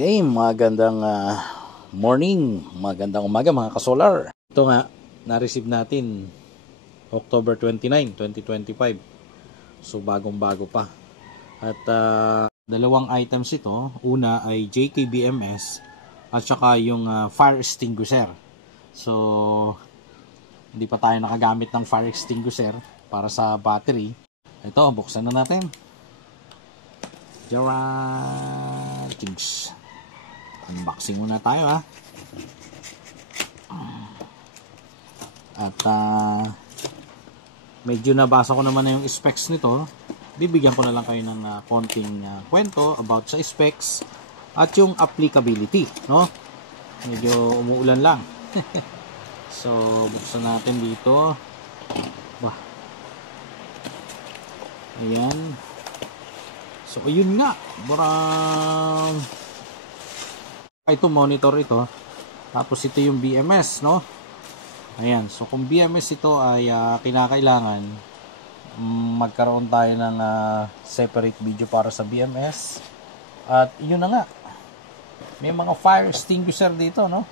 Okay, magandang morning, magandang umaga mga kasolar. Ito nga, na-receive natin October 29, 2025. So bagong-bago pa. At dalawang items ito. Una ay JKBMS at saka yung fire extinguisher. So hindi pa tayo nakagamit ng fire extinguisher para sa battery. Ito, buksan na natin. Jinx. Unboxing muna tayo ha. At medyo nabasa ko naman na yung specs nito. Bibigyan ko na lang kayo ng konting kwento about sa specs at yung applicability, no? Medyo umuulan lang. So buksan natin dito. Bah. Ayan. So ayun nga, parang ito monitor ito. Tapos ito yung BMS, no? Ayan, so kung BMS ito ay kinakailangan magkaroon tayo ng separate video para sa BMS. At yun na nga. May mga fire extinguisher dito, no?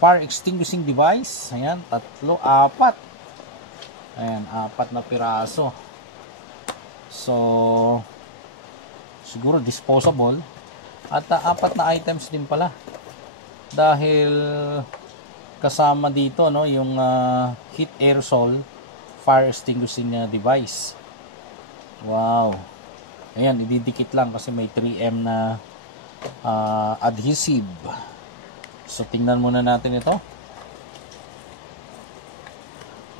Fire extinguishing device. Ayan, 3, 4. Ayan, 4 na piraso. So siguro disposable. At 4 na items din pala. Dahil kasama dito, no, yung heat aerosol fire extinguishing device. Wow. Ayan, ididikit lang kasi may 3M na adhesive. So tingnan muna natin ito.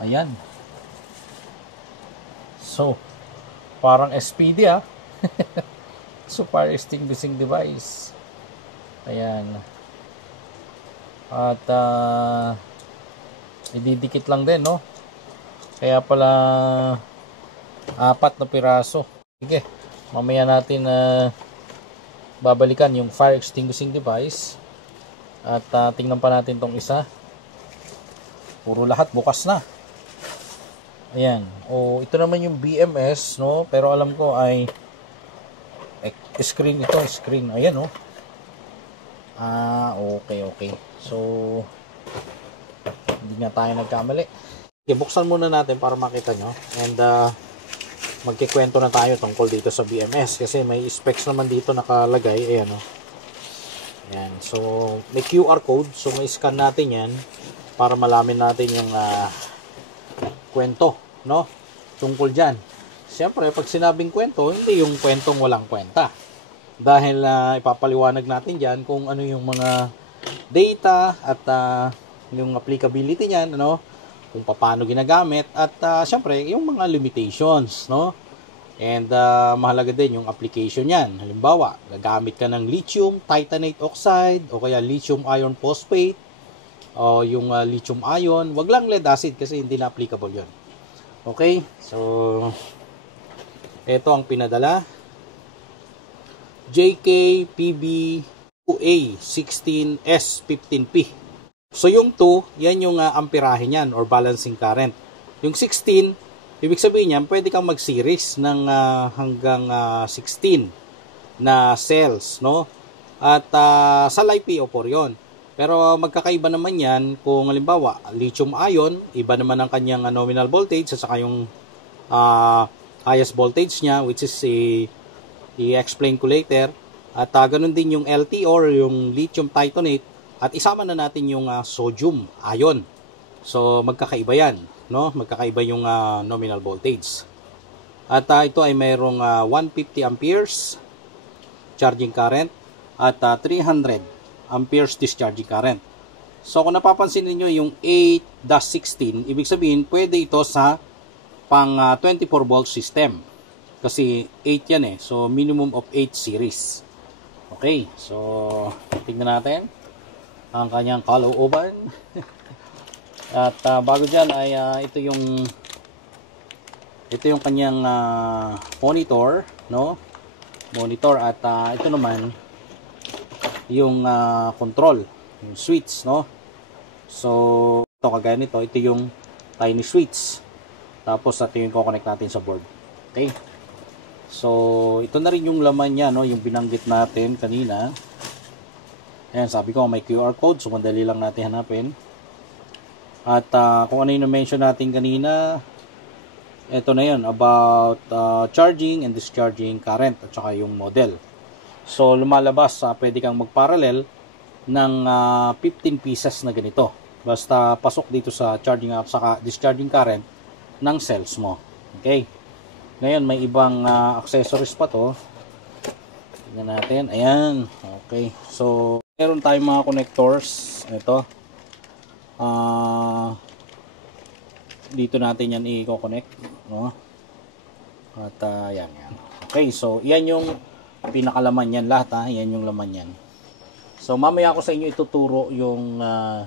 Ayan. So parang SPD So fire extinguishing device. Ayan. At ididikit lang din, no? Kaya pala 4 na piraso. Sige, mamaya natin babalikan yung fire extinguishing device. At tingnan pa natin tong isa. Puro lahat bukas na. Ayan. O ito naman yung BMS, no? Pero alam ko ay screen ito, screen. Ayan, no? Okay. So hindi nga tayo nagkamali. Okay, buksan muna natin para makita nyo. And magkikwento na tayo tungkol dito sa BMS. Kasi may specs naman dito nakalagay. Ayan, no? Ayan. So may QR code. So may scan natin yan para malamin natin yung kwento, no? Tungkol dyan. Siyempre, pag sinabing kwento, hindi yung kwentong walang kwenta. Dahil ipapaliwanag natin dyan kung ano yung mga data at yung applicability niyan, ano, kung paano ginagamit at siyempre, yung mga limitations, no? And mahalaga din yung application niyan. Halimbawa, gagamit ka ng lithium titanate oxide o kaya lithium iron phosphate o yung lithium ion. Wag lang lead acid kasi hindi na applicable yun. Okay? So ito ang pinadala. JKPB2A16S15P. So yung 2, yan yung amperahe niyan or balancing current. Yung 16, ibig sabihin niyan, pwede kang mag-series ng hanggang 16 na cells, no? At sa LiPo4 yon. Pero magkakaiba naman yan kung halimbawa, lithium ion, iba naman ang kanyang nominal voltage at saka yung highest voltage niya, which is i-explain ko later. At ganun din yung LT or yung lithium titanate. At isama na natin yung sodium ion. So magkakaiba yan, no? Magkakaiba yung nominal voltage. At ito ay mayroong 150 amperes charging current at 300 amperes discharging current. So kung napapansin niyo yung 8-16, ibig sabihin pwede ito sa pang 24 volt system. Kasi 8 yan eh. So minimum of 8 series. Okay. So tingnan natin ang kanyang kalooban. At bago dyan ay ito yung kanyang monitor, no? Monitor at ito naman yung control, yung switch, no? So ito kagaya nito, ito yung tiny switch. Tapos ito yung i-connect natin sa board. Okay? So ito na rin yung laman niya, no? Yung binanggit natin kanina. Ayan, sabi ko may QR code, so madali lang natin hanapin. At kung ano yung na-mention natin kanina, ito na yun, about charging and discharging current at saka yung model. So lumalabas, pwede kang mag-parallel ng 15 pieces na ganito. Basta pasok dito sa charging at saka discharging current ng cells mo. Okay. Ngayon, may ibang accessories pa to. Tingnan natin. Ayan. Okay. So, meron tayong mga connectors. Ito. Dito natin yan i-connect. No? At, yan. Okay. So, yan yung pinakalaman yan lahat. Yan yung laman yan. So, mamaya ko sa inyo ituturo yung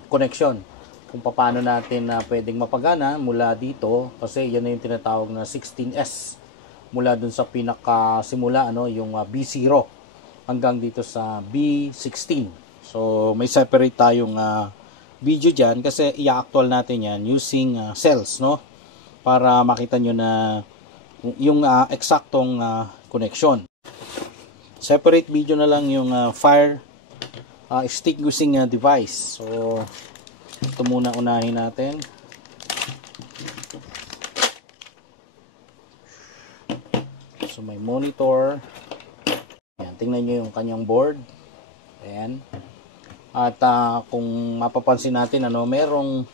connection. Kung paano natin pwedeng mapagana mula dito. Kasi yan na yung tinatawag na 16S. Mula dun sa pinakasimula, yung B0. Hanggang dito sa B16. So, may separate tayong video dyan kasi i-actual natin yan using cells, no? Para makita nyo na yung eksaktong connection. Separate video na lang yung fire extinguishing device. So, ito muna unahin natin. So, may monitor. Tingnan nyo yung kanyang board. Ayan. At kung mapapansin natin, merong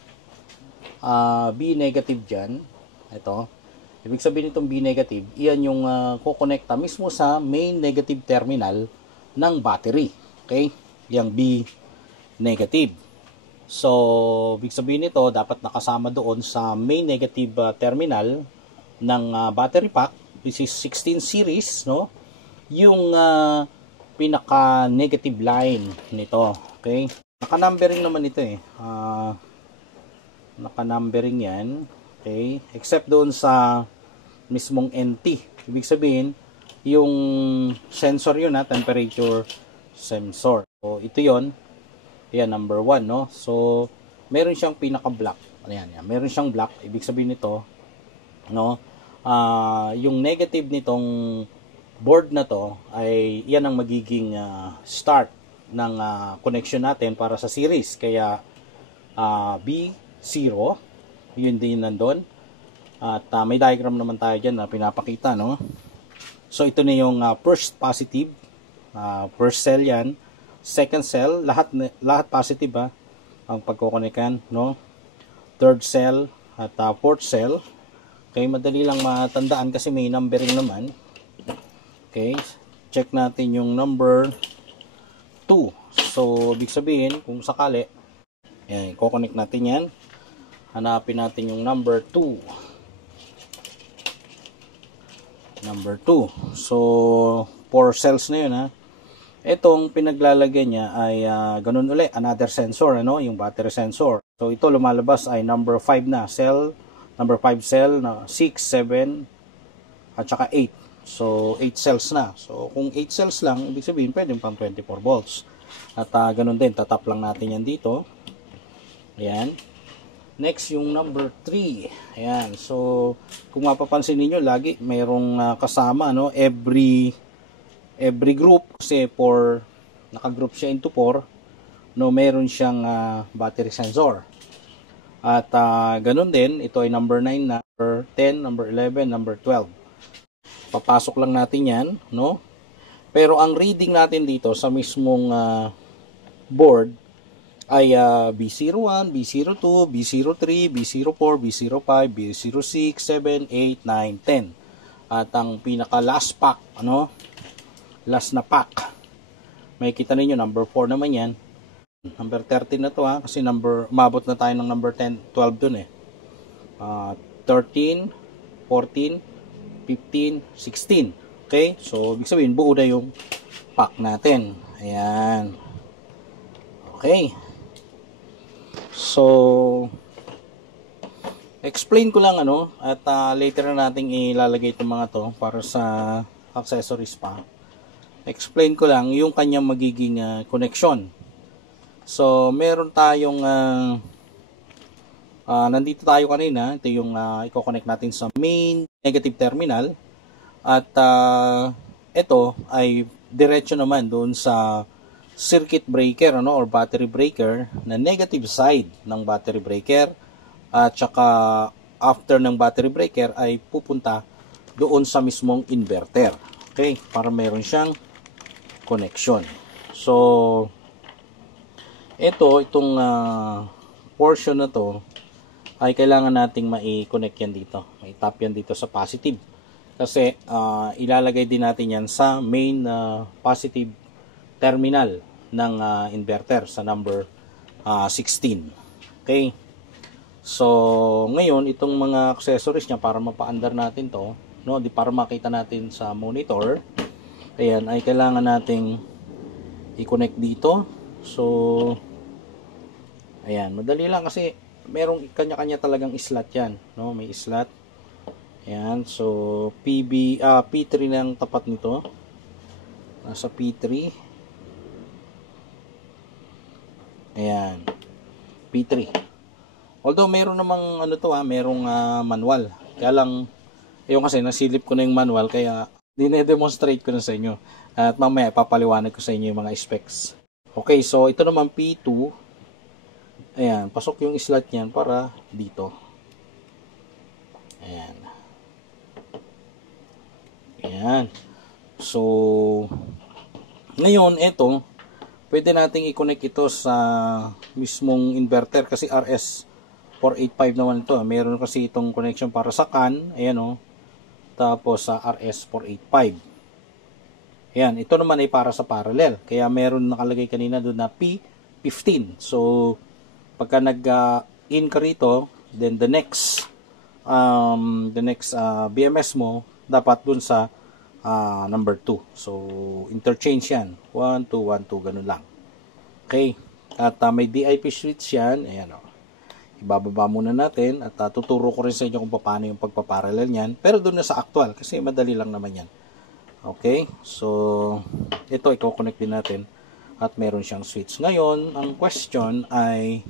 B negative dyan. Ito. Ibig sabihin itong B negative, iyan yung kukonekta mismo sa main negative terminal ng battery. Okay? Yung B negative. So, ibig sabihin nito, dapat nakasama doon sa main negative terminal ng battery pack. This is 16 series, no? Yung pinaka-negative line nito. Okay? Naka-numbering naman ito eh. Naka-numbering yan. Okay? Except doon sa mismong NT. Ibig sabihin, yung sensor yun temperature sensor. So, ito yon. Yan, number 1, no? So, meron siyang pinaka-black. Ayan, yan. Meron siyang black. Ibig sabihin nito, no? Yung negative nitong board na to ay yan ang magiging start ng connection natin para sa series. Kaya B0 yun din nandun. At may diagram naman tayo dyan na pinapakita, no? So ito na yung first positive, first cell yan, second cell, lahat positive ang pagkokonekan, no? Third cell at fourth cell. Okay, madali lang matandaan kasi may numbering naman. Okay, check natin yung number 2. So, ibig sabihin, kung sakali, yan, i-connect natin yan. Hanapin natin yung number 2. Number 2. So, 4 cells na yun, Itong pinaglalagay niya ay ganun ulit, another sensor, yung battery sensor. So, ito lumalabas ay number 5 na cell, number 5 cell, na 6, 7, at saka 8. So, 8 cells na. So, kung 8 cells lang, ibig sabihin, pwede pang 24 volts. At ganun din, tatap lang natin yan dito. Ayan. Next, yung number 3. Ayan. So, kung mapapansin niyo lagi mayroong kasama, every group, kasi naka-group siya into 4, meron siyang battery sensor. At ganun din, ito ay number 9, number 10, number 11, number 12. Papasok lang natin yan, no? Pero ang reading natin dito sa mismong board ay B01, B02, B03, B04, B05, B06, 7, 8, 9, 10. At ang pinaka last pack, last na pack. May kita ninyo, number 4 naman yan. Number 13 na to kasi umabot na tayo ng number 10, 12 dun 13, 14, 15, 16. Okay? So, ibig sabihin, buo na yung pack natin. Ayan. Okay. So, explain ko lang at later na natin ilalagay itong mga to para sa accessories pa. Explain ko lang yung kanyang magiging connection. So, meron tayong nandito tayo kanina. Ito yung i-connect natin sa main negative terminal. At ito ay diretso naman doon sa circuit breaker or battery breaker na negative side ng battery breaker, at saka after ng battery breaker ay pupunta doon sa mismong inverter. Okay, para meron siyang connection. So itong portion na to ay kailangan nating mai-connect yan dito. Mai-tap yan dito sa positive. Kasi ilalagay din natin yan sa main positive terminal ng inverter sa number 16. Okay. So ngayon itong mga accessories niya, para mapa-under natin to, para makita natin sa monitor, ayan, ay kailangan nating i-connect dito. So ayan, madali lang kasi merong kanya-kanya talagang slot yan, may slot. Ayan, so P3 na ang tapat nito. Nasa P3. Ayan, P3. Although meron namang merong manual. Kaya lang yung kasi nasilip ko na yung manual, kaya dine-demonstrate ko na sa inyo. At mamaya ipapaliwanag ko sa inyo yung mga specs. Okay, so ito naman P2. Ayan, pasok yung slot niyan para dito. Ayan. Ayan. So ngayon ito, pwede nating i-connect ito sa mismong inverter kasi RS485 naman ito. Meron kasi itong connection para sa CAN, ayan tapos sa RS485. Ayan, ito naman ay para sa parallel. Kaya meron nakalagay kanina doon na P15. So pagka nag-in ka rito, then the next BMS mo dapat dun sa number 2. So interchange yan, 1, 2, 1, 2, ganun lang. Okay, at may DIP switch yan. Ayan ibababa muna natin at tuturo ko rin sa inyo kung paano yung pagpaparallel niyan, pero doon na sa actual kasi madali lang naman yan. Okay, so ito i-connect din natin at meron siyang switch. Ngayon ang question ay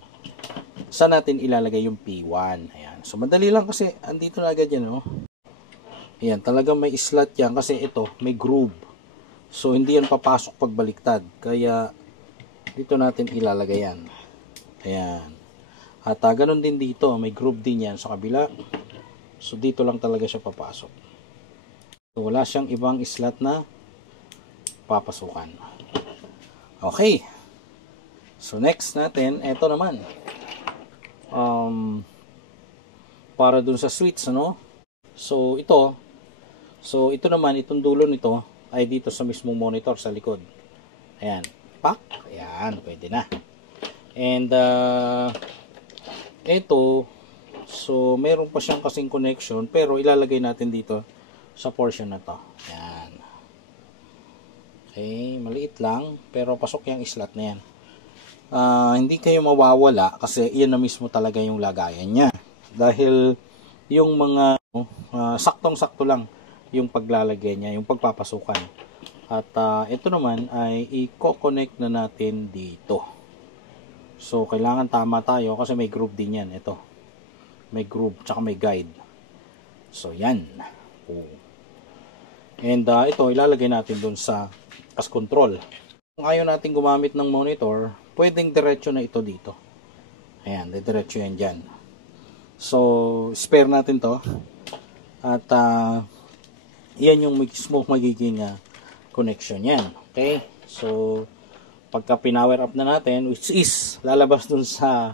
saan natin ilalagay yung P1. Ayan, so madali lang kasi andito na agad yan. Ayan, talagang may slot yan kasi ito may groove, so hindi yan papasok pag baliktad, kaya dito natin ilalagay yan. Ayan. At ganun din dito, may groove din yan sa kabila. So dito lang talaga siya papasok. So wala siyang ibang slot na papasukan. Okay. So next natin, eto naman. Para dun sa switch, So ito naman, itong dulo nito ay dito sa mismong monitor sa likod. Ayan. Pak. Ayan, pwede na. And ito, so meron pa siyang kasing connection, pero ilalagay natin dito sa portion na to. Ayan. Okay, maliit lang, pero pasok yung slot na yan. Hindi kayo mawawala kasi iyan na mismo talaga yung lagayan niya. Dahil yung mga saktong-sakto lang yung paglalagay niya, yung pagpapasukan. At ito naman ay i-connect na natin dito. So kailangan tama tayo kasi may groove din yan. Ito, may groove tsaka may guide. So yan. And ito ilalagay natin dun sa as control. Kung ayaw natin gumamit ng monitor, pwedeng diretso na ito dito. Ayan, diretso yan dyan. So spare natin to. At yan yung mismo magiging connection yan. Okay, so pagka pinower up na natin, which is lalabas dun sa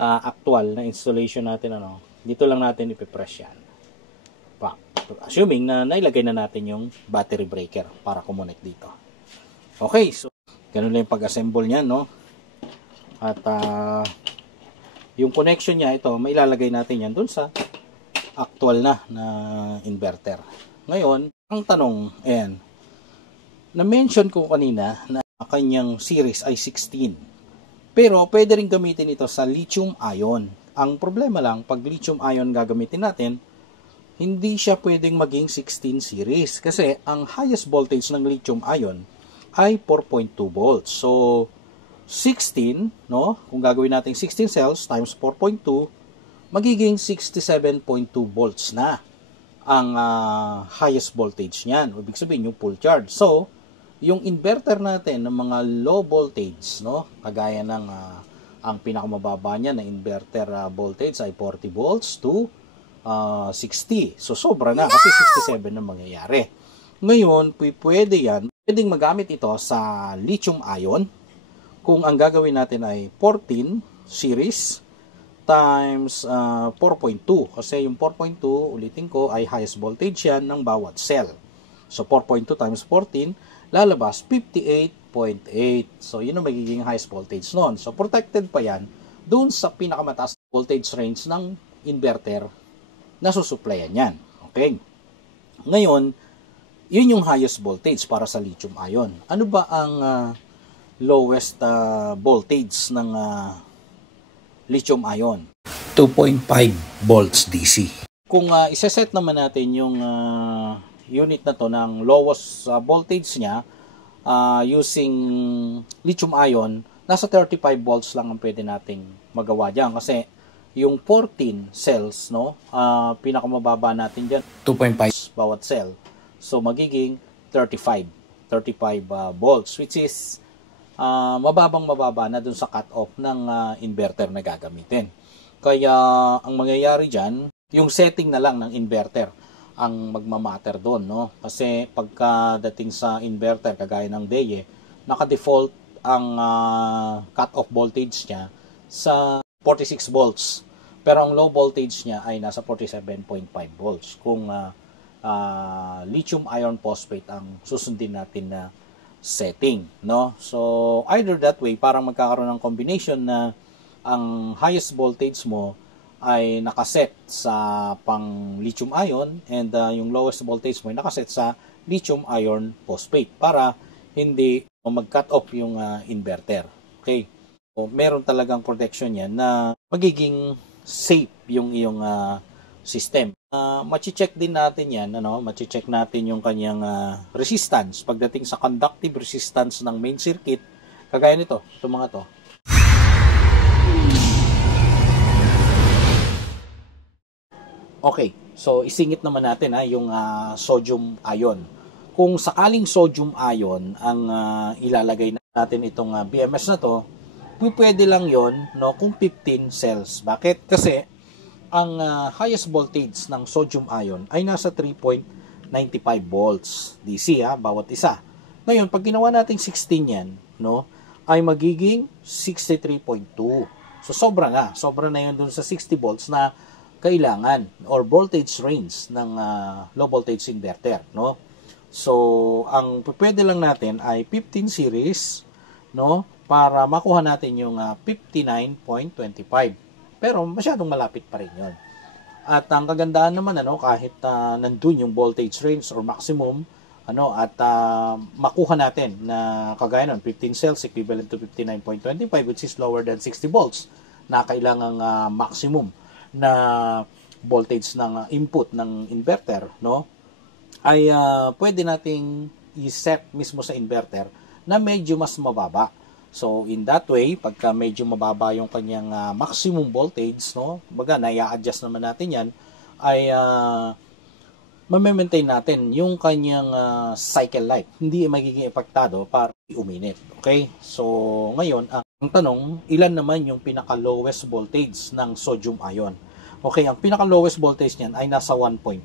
actual na installation natin, dito lang natin ipipress yan. Assuming na nailagay na natin yung battery breaker para kumonek dito. Okay, so ganun lang yung pag-assemble niyan, At yung connection niya, ito, mailalagay natin yan dun sa actual na inverter. Ngayon, ang tanong, ayan, na-mention ko kanina na kanyang series ay 16. Pero pwede rin gamitin ito sa lithium ion. Ang problema lang, pag lithium ion gagamitin natin, hindi siya pwedeng maging 16 series. Kasi ang highest voltage ng lithium ion ay 4.2 volts. So, 16, kung gagawin natin 16 cells times 4.2, magiging 67.2 volts na ang highest voltage niyan. Ibig sabihin yung full charge. So, yung inverter natin ng mga low voltage, no? Kagaya ng ang pinakamababa niya na inverter voltage ay 40 volts to 60. So sobra na kasi 67 na mangyayari. Ngayon, pwedeng magamit ito sa lithium ion kung ang gagawin natin ay 14 series times 4.2 kasi yung 4.2, ulitin ko, ay highest voltage yan ng bawat cell. So 4.2 times 14, lalabas 58.8. So yun ang magiging highest voltage nun. So protected pa yan dun sa pinakamataas voltage range ng inverter na susuplayan yan. Okay? Ngayon, yun yung highest voltage para sa lithium ion. Ano ba ang lowest voltage ng lithium ion? 2.5 volts DC. Kung iseset naman natin yung unit na to ng lowest voltage niya using lithium ion, nasa 35 volts lang ang pwede nating magawa diyan kasi yung 14 cells, no, pinakamababa natin diyan 2.5 bawat cell. So magiging 35 volts, which is mababa na dun sa cut-off ng inverter na gagamitin. Kaya ang mangyayari dyan, yung setting na lang ng inverter ang magmamatter doon, no? Kasi pagkadating sa inverter, kagaya ng DEYE, naka-default ang cut-off voltage niya sa 46 volts. Pero ang low voltage niya ay nasa 47.5 volts kung lithium iron phosphate ang susundin natin na setting, no? So either that way, parang magkakaroon ng combination na ang highest voltage mo ay nakaset sa pang lithium ion and yung lowest voltage mo ay nakaset sa lithium iron phosphate para hindi mag-cut off yung inverter. Okay? So meron talagang protection yan na magiging safe yung iyong system. Machi-check din natin yan, machi-check natin yung kanyang resistance pagdating sa conductive resistance ng main circuit. Kagaya nito, itong mga to. Okay, so isingit naman natin yung sodium ion. Kung sakaling sodium ion ang ilalagay natin itong BMS na to, pwede lang yon, no, kung 15 cells. Bakit? Kasi ang highest voltage ng sodium ion ay nasa 3.95 volts DC bawat isa. Ngayon, pag ginawa natin 16 yan, no, ay magiging 63.2. So sobra na yun dun sa 60 volts na kailangan or voltage range ng low voltage inverter, no? So ang pwede lang natin ay 15 series, no, para makuha natin yung 59.25. Pero masyadong malapit pa rin 'yon. At ang kagandahan naman kahit nandun yung voltage range or maximum at makuha natin na kagaya nun 15 cells equivalent to 59.25 which is lower than 60 volts na kailangang maximum na voltage ng input ng inverter, no, ay pwede nating i-set mismo sa inverter na medyo mas mababa. So in that way, pagka medyo mababa yung kanyang maximum voltage, no, baga na-adjust naman natin yan, ay ma-maintain natin yung kanyang cycle life. Hindi magiging epektado para uminit. Okay? So ngayon, ang tanong, ilan naman yung pinaka-lowest voltage ng sodium ion? Okay, ang pinaka-lowest voltage niyan ay nasa 1.5.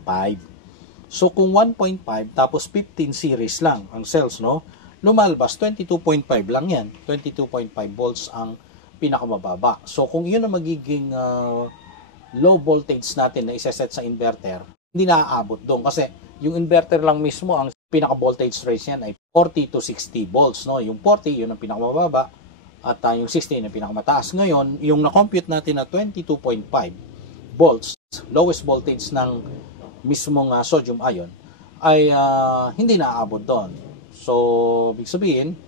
So kung 1.5 tapos 15 series lang ang cells, no, lumalabas 22.5 lang yan. 22.5 volts ang pinakamababa. So kung yun ang magiging low voltage natin na isa-set sa inverter, hindi naaabot doon kasi yung inverter lang mismo ang pinaka-voltage range niyan ay 40 to 60 volts, no? Yung 40 yun ang pinakamababa at yung 60 ang pinakamataas. Ngayon, yung na-compute natin na 22.5 volts, lowest voltage ng mismong sodium ion ay hindi naaabot doon. So, ibig sabihin,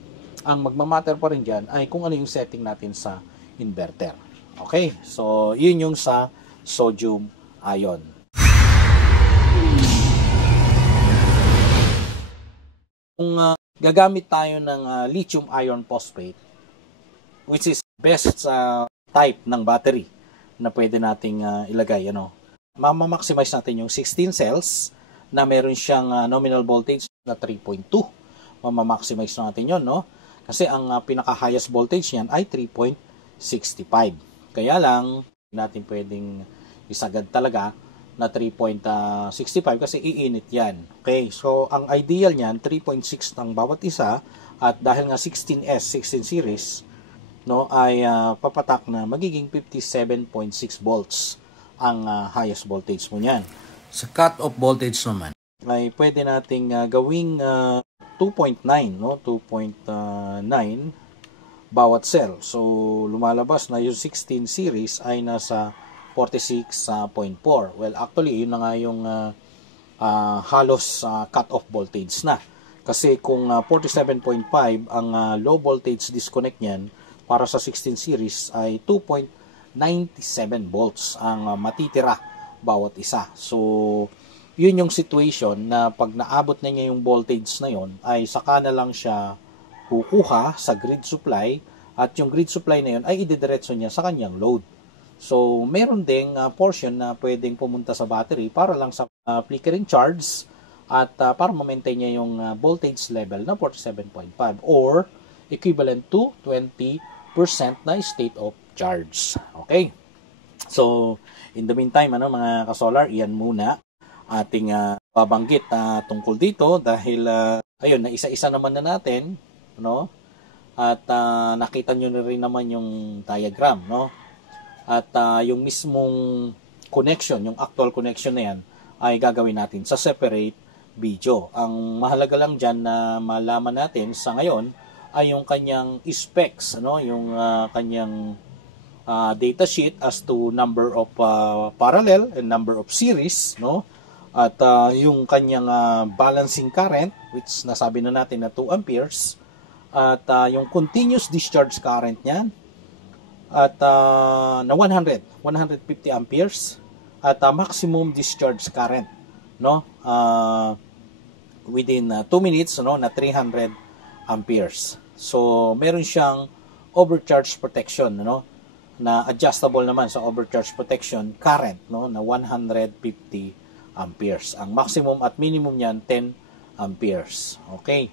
ang magmamatter pa rin dyan ay kung ano yung setting natin sa inverter. Okay? So, yun yung sa sodium ion. Kung gagamit tayo ng lithium iron phosphate, which is best type ng battery na pwede nating ilagay, ma-maximize natin yung 16 cells na meron siyang nominal voltage na 3.2. mamamaximize natin yon, no? Kasi ang pinaka-highest voltage niyan ay 3.65. Kaya lang, natin pwedeng isagad talaga na 3.65 kasi iinit yan. Okay, so ang ideal niyan, 3.6 ng bawat isa, at dahil nga 16S, 16 series, no, ay papatak na magiging 57.6 volts ang highest voltage mo niyan. Sa cut-off voltage naman, ay pwede nating gawing 2.9, no? 2.9 bawat cell. So, lumalabas na yung 16 series ay nasa 46.4. Well, actually, yun na nga yung halos cut-off voltage na. Kasi kung 47.5 ang low voltage disconnect niyan para sa 16 series ay 2.97 volts ang matitira bawat isa. So, yun yung situation na pag naabot na niya yung voltage na yon ay saka na lang siya kukuha sa grid supply, at yung grid supply na yun ay idediretso niya sa kanyang load. So, meron ding portion na pwedeng pumunta sa battery para lang sa flickering charge at para ma-maintain niya yung voltage level na 47.5 or equivalent to 20% na state of charge. Okay? So, in the meantime, mga ka-solar, iyan muna ating babanggit tungkol dito dahil ayun, na isa-isa naman na natin, no? At nakita nyo na rin naman yung diagram, no? At yung mismong connection, yung actual connection na yan ay gagawin natin sa separate video. Ang mahalaga lang dyan na malaman natin sa ngayon ay yung kanyang specs, no? Yung kanyang data sheet as to number of parallel and number of series, no? At yung kanyang balancing current, which nasabi na natin na 2 amperes, at yung continuous discharge current niyan, at na 150 amperes, at maximum discharge current, no? Within 2 minutes, no, na 300 amperes. So, meron siyang overcharge protection, no? Na adjustable naman sa overcharge protection current, no, na 150 amperes. Ang maximum at minimum niyan 10 amperes. Okay.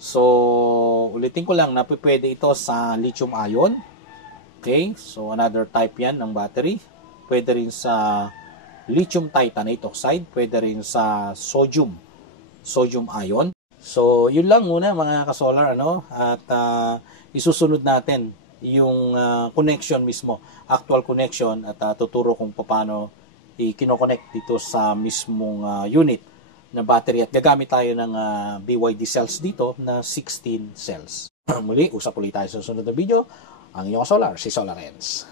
So, ulitin ko lang na pwede ito sa lithium ion. Okay? So, another type yan ng battery. Pwede rin sa lithium titanate oxide. Pwede rin sa sodium ion. So, yun lang muna mga ka-solar, at isusunod natin yung connection mismo, actual connection, at tuturo kung paano i-kinoconnect dito sa mismong unit na battery, at gagamit tayo ng BYD cells dito na 16 cells. Muli, usap ulit tayo sa susunod na video. Ang inyong solar, si Solarens.